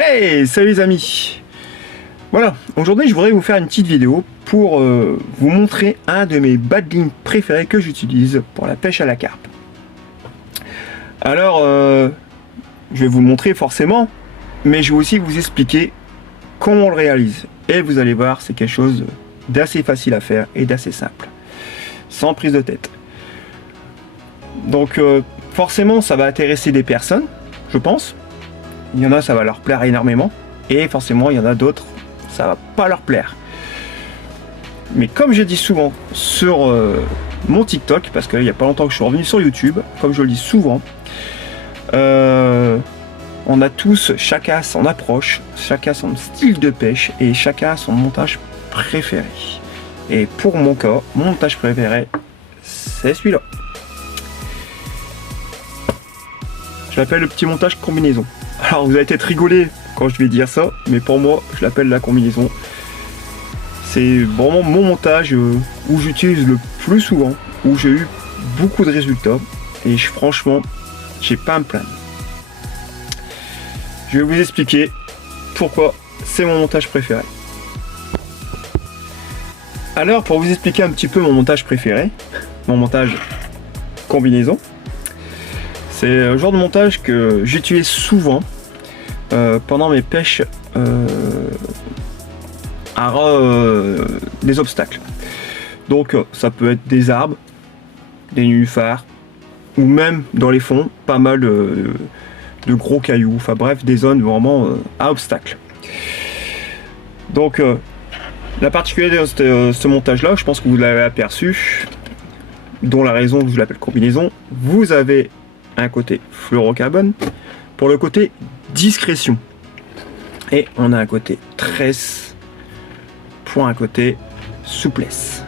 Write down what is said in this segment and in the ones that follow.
Hey, salut les amis. Voilà, aujourd'hui je voudrais vous faire une petite vidéo pour vous montrer un de mes badlings préférés que j'utilise pour la pêche à la carpe. Alors, je vais vous le montrer forcément, mais je vais aussi vous expliquer comment on le réalise. Et vous allez voir, c'est quelque chose d'assez facile à faire et d'assez simple, sans prise de tête. Donc forcément ça va intéresser des personnes, je pense. Il y en a, ça va leur plaire énormément, et forcément il y en a d'autres, ça va pas leur plaire. Mais comme je dis souvent sur mon TikTok, parce qu'il n'y a pas longtemps que je suis revenu sur YouTube, comme je le dis souvent, on a tous, chacun son approche, chacun son style de pêche, et chacun son montage préféré. Et pour mon cas, mon montage préféré, c'est celui-là. Je l'appelle le petit montage combinaison. Alors vous allez peut-être rigoler quand je vais dire ça, mais pour moi je l'appelle la combinaison. C'est vraiment mon montage où j'utilise le plus souvent, où j'ai eu beaucoup de résultats, et franchement j'ai pas à me plaindre. Je vais vous expliquer pourquoi c'est mon montage préféré. Alors pour vous expliquer un petit peu mon montage préféré, mon montage combinaison, c'est le genre de montage que j'utilise souvent pendant mes pêches à des obstacles. Donc ça peut être des arbres, des nénuphars, ou même dans les fonds, pas mal de gros cailloux, enfin bref, des zones vraiment à obstacles. Donc la particularité de ce montage-là, je pense que vous l'avez aperçu, dont la raison que je l'appelle combinaison, vous avez un côté fluorocarbone pour le côté discrétion, et on a un côté tresse pour un côté souplesse.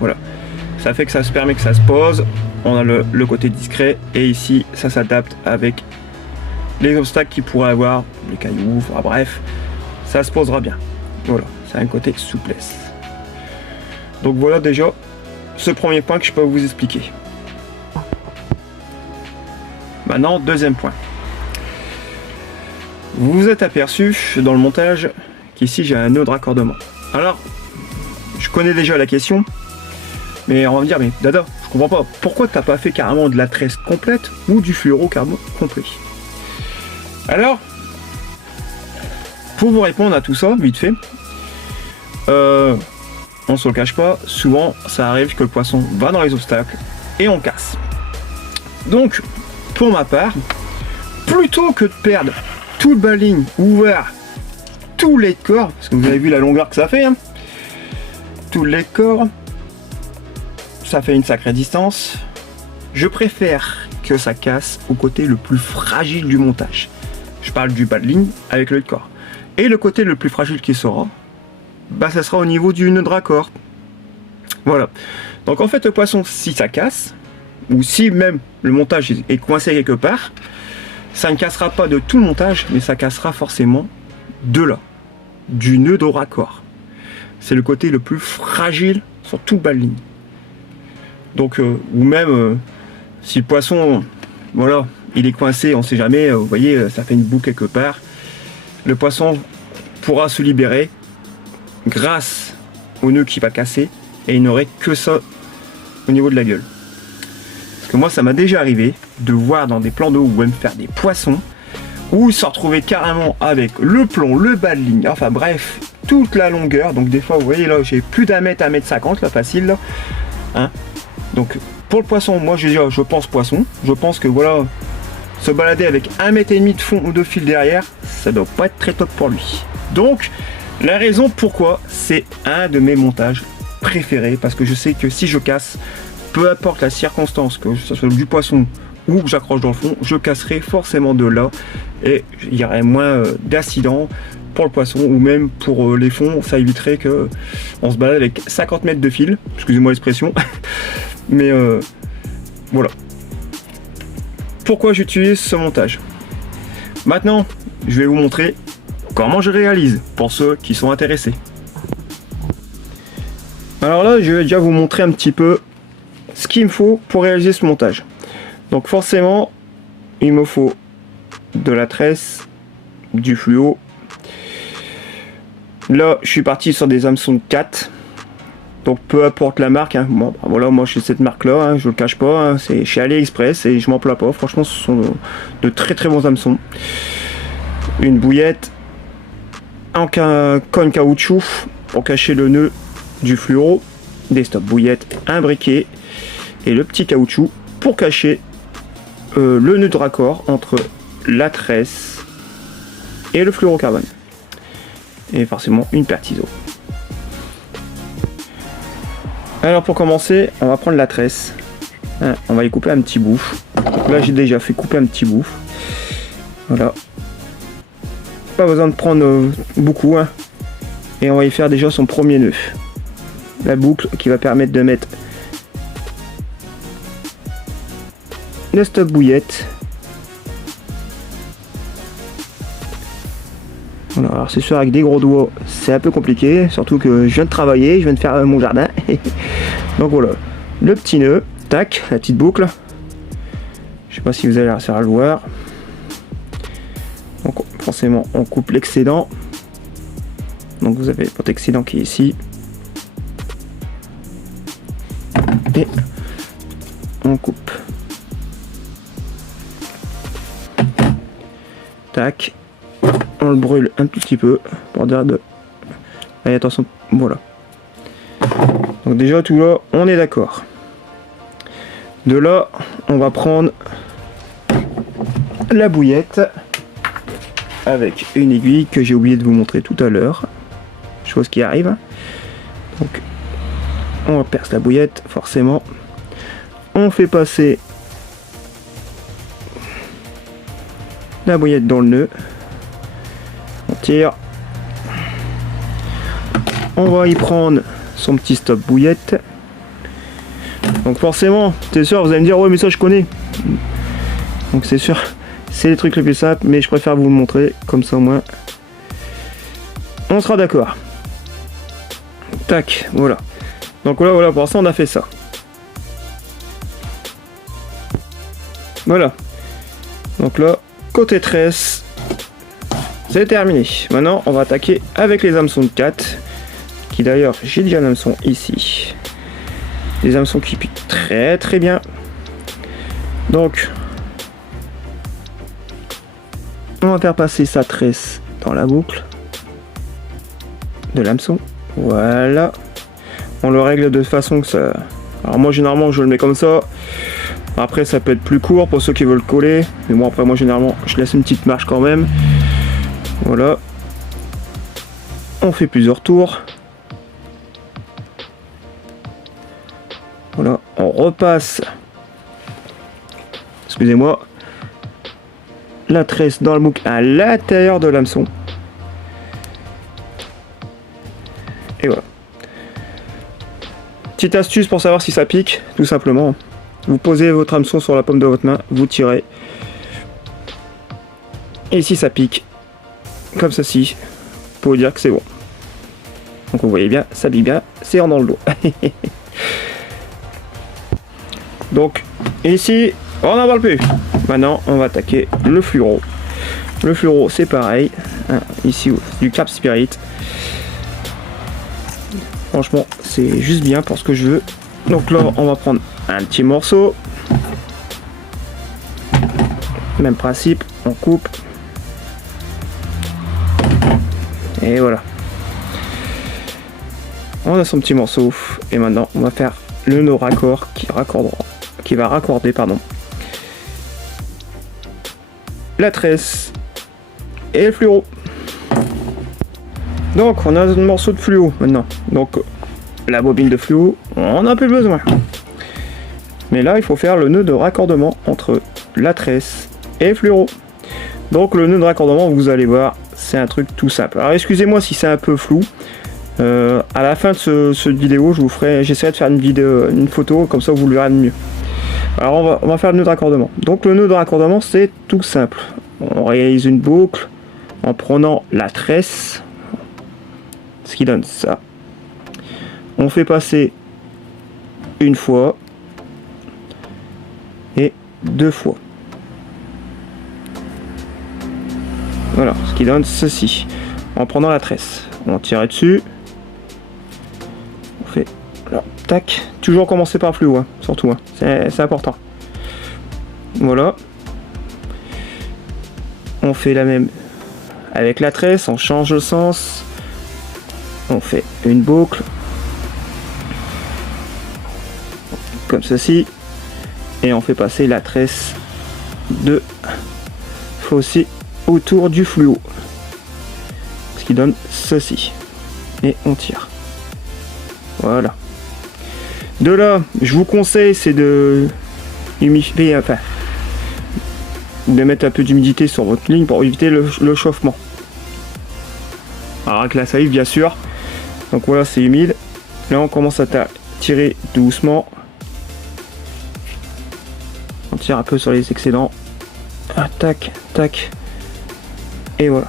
Voilà, ça fait que ça se permet que ça se pose, on a le côté discret, et ici ça s'adapte avec les obstacles qu'il pourrait avoir, les cailloux, enfin bref, ça se posera bien. Voilà, c'est un côté souplesse. Donc voilà déjà ce premier point que je peux vous expliquer. Maintenant, deuxième point. Vous vous êtes aperçu dans le montage qu'ici j'ai un nœud de raccordement. Alors, je connais déjà la question, mais on va me dire, mais Dada, je comprends pas, pourquoi t'as pas fait carrément de la tresse complète ou du fluorocarbone complet? Alors, pour vous répondre à tout ça, vite fait, on se le cache pas, souvent ça arrive que le poisson va dans les obstacles et on casse. Donc, pour ma part, plutôt que de perdre tout le badling ouvert, tous les corps, parce que vous avez vu la longueur que ça fait, hein, tous les corps, ça fait une sacrée distance, je préfère que ça casse au côté le plus fragile du montage. Je parle du badling avec le corps. Et le côté le plus fragile qui sera, bah ça sera au niveau du nœud de raccord. Voilà. Donc en fait le poisson, si ça casse, ou si même le montage est coincé quelque part, ça ne cassera pas de tout le montage, mais ça cassera forcément de là, du nœud de raccord. C'est le côté le plus fragile sur tout le badling. Donc ou même si le poisson, voilà, il est coincé, on sait jamais, vous voyez, ça fait une boucle quelque part, le poisson pourra se libérer grâce au nœud qui va casser, et il n'aurait que ça au niveau de la gueule. Parce que moi ça m'a déjà arrivé de voir dans des plans d'eau ou même faire des poissons où se retrouver carrément avec le plomb, le badling, enfin bref, toute la longueur. Donc des fois vous voyez là j'ai plus d'un mètre, 1,50 m là, facile là. Hein, donc pour le poisson, moi je pense poisson, je pense que voilà, se balader avec 1,5 m de fond ou de fil derrière, ça doit pas être très top pour lui. Donc la raison pourquoi c'est un de mes montages préférés, parce que je sais que si je casse, peu importe la circonstance, que ce soit du poisson ou que j'accroche dans le fond, je casserai forcément de là, et il y aurait moins d'accidents pour le poisson, ou même pour les fonds, ça éviterait que on se balade avec 50 mètres de fil, excusez-moi l'expression, mais voilà. Pourquoi j'utilise ce montage? Maintenant, je vais vous montrer comment je réalise, pour ceux qui sont intéressés. Alors là, je vais déjà vous montrer un petit peu ce qu'il me faut pour réaliser ce montage. Donc forcément, il me faut de la tresse, du fluo. Là, je suis parti sur des hameçons de 4. Donc peu importe la marque, hein. Bon, bah, voilà, moi j'ai cette marque là, hein, je le cache pas, hein. C'est chez AliExpress et je m'en plains pas. Franchement, ce sont de très très bons hameçons. Une bouillette, un cône caoutchouc pour cacher le nœud du fluoro, des stop bouillettes, un briquet et le petit caoutchouc pour cacher le nœud de raccord entre la tresse et le fluorocarbone. Et forcément une paire ISO. Alors pour commencer, on va prendre la tresse. Hein, on va y couper un petit bout. Donc là j'ai déjà fait couper un petit bout. Voilà. Pas besoin de prendre beaucoup. Hein. Et on va y faire déjà son premier nœud. La boucle qui va permettre de mettre le stop bouillette. Voilà, alors c'est sûr avec des gros doigts c'est un peu compliqué, surtout que je viens de travailler, je viens de faire mon jardin. Donc voilà, le petit nœud, tac, la petite boucle. Je sais pas si vous allez réussir à le voir. Donc forcément on coupe l'excédent. Donc vous avez votre excédent qui est ici. Et on coupe. Tac. On le brûle un tout petit peu pour dire de... Allez, attention, voilà. Donc déjà tout là, on est d'accord. De là, on va prendre la bouillette avec une aiguille que j'ai oublié de vous montrer tout à l'heure. Chose qui arrive. Donc on perce la bouillette, forcément. On fait passer la bouillette dans le nœud. On tire. On va y prendre son petit stop bouillette. Donc forcément, c'est sûr, vous allez me dire ouais mais ça je connais. Donc c'est sûr, c'est les trucs les plus simples, mais je préfère vous le montrer, comme ça au moins on sera d'accord. Tac, voilà. Donc voilà, pour l'instant on a fait ça. Voilà. Donc là, côté tresse, c'est terminé. Maintenant, on va attaquer avec les hameçons de 4. Qui d'ailleurs, j'ai déjà un hameçon ici. Des hameçons qui piquent très très bien. Donc, on va faire passer sa tresse dans la boucle de l'hameçon. Voilà. On le règle de façon que ça... Alors moi, généralement, je le mets comme ça. Après, ça peut être plus court pour ceux qui veulent coller. Mais bon, après, moi, généralement, je laisse une petite marge quand même. Voilà. On fait plusieurs tours. Voilà. On repasse. Excusez-moi. La tresse dans le bouc à l'intérieur de l'hameçon. Et voilà. Petite astuce pour savoir si ça pique, tout simplement. Vous posez votre hameçon sur la paume de votre main, vous tirez. Et si ça pique, comme ceci, vous pouvez dire que c'est bon. Donc vous voyez bien, ça pique bien, c'est en dans le dos. Donc ici, on n'en parle plus. Maintenant, on va attaquer le fluoro. Le fluoro, c'est pareil. Hein, ici, du Cap Spirit. Franchement, c'est juste bien pour ce que je veux. Donc là, on va prendre un petit morceau. Même principe, on coupe. Et voilà. On a son petit morceau. Et maintenant, on va faire le nœud raccord qui va raccorder, la tresse et le fluoro. Donc on a un morceau de fluo maintenant. Donc la bobine de fluo, on n'a plus besoin. Mais là il faut faire le nœud de raccordement entre la tresse et le fluoro. Donc le nœud de raccordement, vous allez voir, c'est un truc tout simple. Alors excusez-moi si c'est un peu flou. À la fin de cette vidéo, j'essaierai de faire une photo, comme ça vous le verrez mieux. Alors on va faire le nœud de raccordement. Donc le nœud de raccordement, c'est tout simple. On réalise une boucle en prenant la tresse, ce qui donne ça. On fait passer une fois et deux fois. Voilà, ce qui donne ceci. En prenant la tresse, on tire dessus. On fait, alors, tac. Toujours commencer par le fluo, hein, surtout, hein. C'est important. Voilà. On fait la même avec la tresse, on change le sens. On fait une boucle. Comme ceci. Et on fait passer la tresse de fossé autour du fluo. Ce qui donne ceci. Et on tire. Voilà. De là, je vous conseille, c'est de humidifier, enfin, de mettre un peu d'humidité sur votre ligne pour éviter le chauffement. Alors avec la salive, bien sûr. Donc voilà, c'est humide. Là, on commence à tirer doucement. On tire un peu sur les excédents. Ah, tac, tac. Et voilà.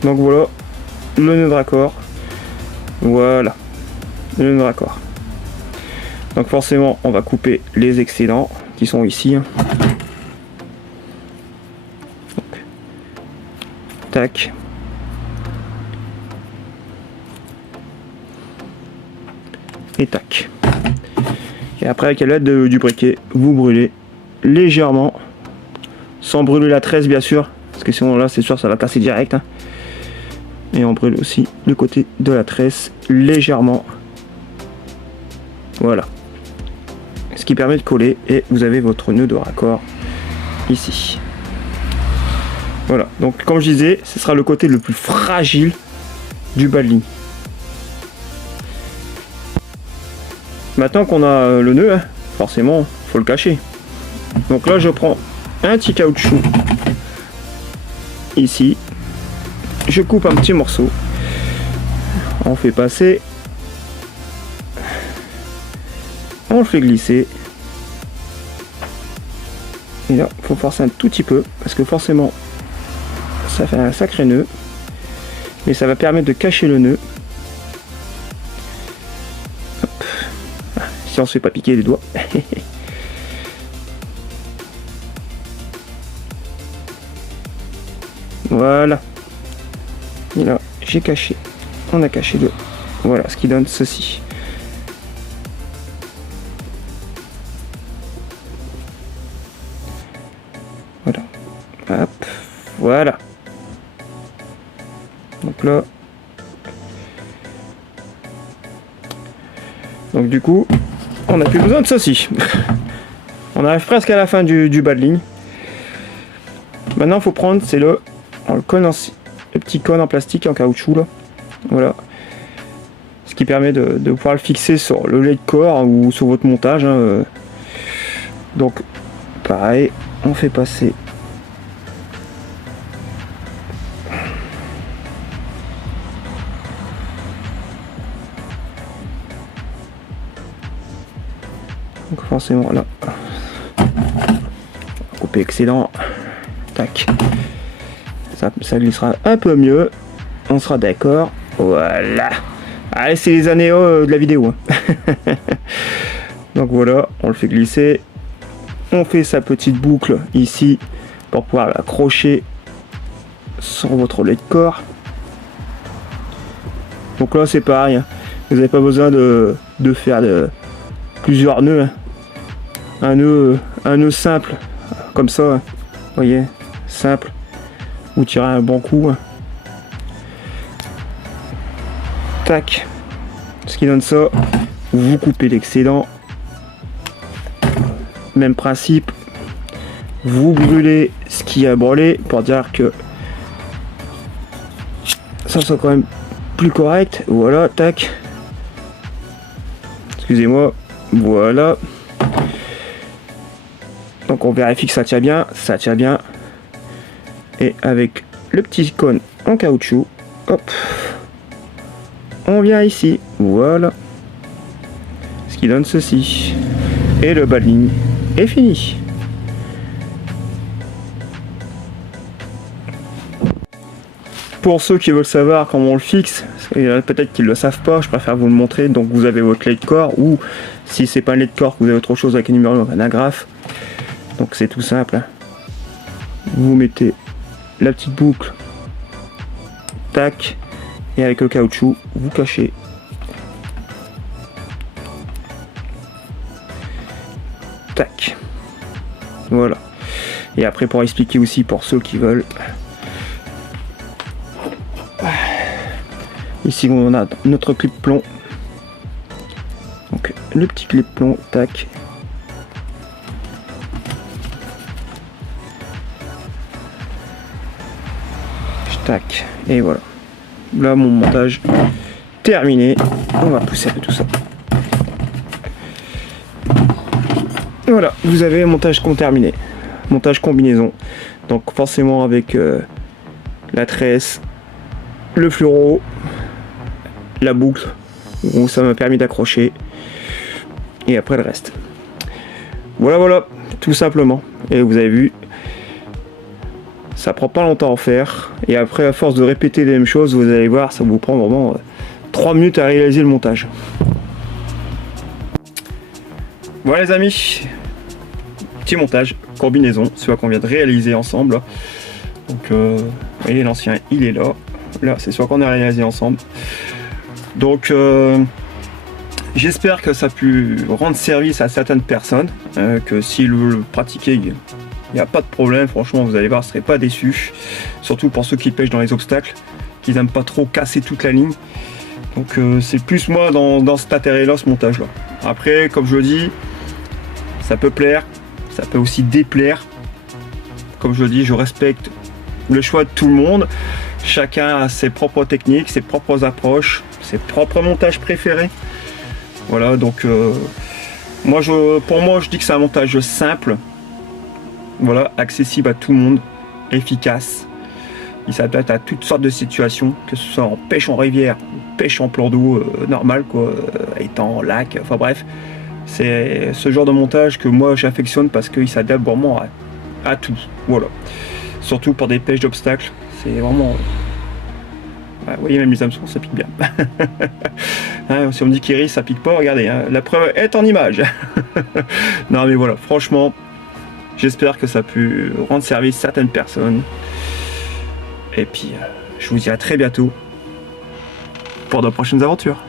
Donc voilà, le nœud de raccord. Voilà, le nœud de raccord. Donc forcément, on va couper les excédents qui sont ici. Donc, tac. Et tac. Et après, avec l'aide du briquet, vous brûlez légèrement, sans brûler la tresse bien sûr, parce que sinon là c'est sûr ça va casser direct, hein. Et on brûle aussi le côté de la tresse légèrement. Voilà. Ce qui permet de coller et vous avez votre nœud de raccord ici. Voilà. Donc comme je disais, ce sera le côté le plus fragile du bas de ligne. Maintenant qu'on a le nœud, hein, forcément, faut le cacher. Donc là, je prends un petit caoutchouc ici. Je coupe un petit morceau. On fait passer. On le fait glisser. Et là, il faut forcer un tout petit peu parce que forcément, ça fait un sacré nœud. Mais ça va permettre de cacher le nœud. Hop. Si on se fait pas piquer les doigts. Voilà. Et là, j'ai caché. On a caché le. Voilà, ce qui donne ceci. Voilà. Hop. Voilà. Donc là. Donc du coup, on n'a plus besoin de ceci. On arrive presque à la fin du bas de ligne. Maintenant, il faut prendre, c'est le cône le petit cône en plastique en caoutchouc là. Voilà. Ce qui permet de pouvoir le fixer sur le lait de corps ou sur votre montage, hein. Donc, pareil, on fait passer. Donc forcément là. Couper excédent. Tac. Ça glissera un peu mieux. On sera d'accord. Voilà. Allez, c'est les années de la vidéo. Donc voilà, on le fait glisser. On fait sa petite boucle ici pour pouvoir l'accrocher sur votre lait de corps. Donc là, c'est pareil, hein. Vous n'avez pas besoin de faire plusieurs nœuds, hein. Un nœud simple, comme ça, hein. Vous voyez, simple. Vous tirez un bon coup. Tac. Ce qui donne ça, vous coupez l'excédent. Même principe. Vous brûlez ce qui a brûlé pour dire que ça soit quand même plus correct. Voilà, tac. Excusez-moi. Voilà. Donc on vérifie que ça tient bien. Ça tient bien. Et avec le petit cône en caoutchouc, hop, on vient ici, voilà, ce qui donne ceci. Et le bas de ligne est fini. Pour ceux qui veulent savoir comment on le fixe, peut-être qu'ils ne le savent pas, je préfère vous le montrer. Donc vous avez votre lait de corps, ou si c'est pas un lait de corps, vous avez autre chose avec un numéro, un agrafe. Donc c'est tout simple, hein. vous mettez la petite boucle, tac, et avec le caoutchouc, vous cachez. Tac. Voilà. Et après, pour expliquer aussi pour ceux qui veulent, ici on a notre clip plomb. Donc le petit clip plomb, tac. Tac. Et voilà. Là mon montage terminé. On va pousser tout ça. Voilà, vous avez le montage terminé. Montage combinaison. Donc forcément avec la tresse, le fluoro, la boucle où ça m'a permis d'accrocher et après le reste. Voilà, tout simplement. Et vous avez vu, ça prend pas longtemps à faire. Et après, à force de répéter les mêmes choses, vous allez voir, ça vous prend vraiment 3 minutes à réaliser le montage. Voilà les amis, petit montage, combinaison, celui qu'on vient de réaliser ensemble. Donc, vous voyez, l'ancien, il est là. Là, c'est celui qu'on a réalisé ensemble. Donc, j'espère que ça a pu rendre service à certaines personnes, que s'ils le pratiquaient, il n'y a pas de problème. Franchement, vous allez voir, vous ne serez pas déçus. Surtout pour ceux qui pêchent dans les obstacles, qui n'aiment pas trop casser toute la ligne. Donc, c'est plus moi dans cet intérêt-là, ce montage-là. Après, comme je le dis, ça peut plaire, ça peut aussi déplaire. Comme je le dis, je respecte le choix de tout le monde. Chacun a ses propres techniques, ses propres approches, ses propres montages préférés. Voilà, donc pour moi, je dis que c'est un montage simple. Voilà, accessible à tout le monde, efficace. Il s'adapte à toutes sortes de situations, que ce soit en pêche en rivière, pêche en plan d'eau normal, quoi, étang, lac, enfin bref. C'est ce genre de montage que moi j'affectionne parce qu'il s'adapte vraiment à tout. Voilà. Surtout pour des pêches d'obstacles, c'est vraiment. Ouais, vous voyez, même les hameçons, ça pique bien. Hein, si on me dit qu'il rit, ça pique pas, regardez, hein, la preuve est en image. Non mais voilà, franchement, j'espère que ça a pu rendre service à certaines personnes. Et puis, je vous dis à très bientôt pour de prochaines aventures.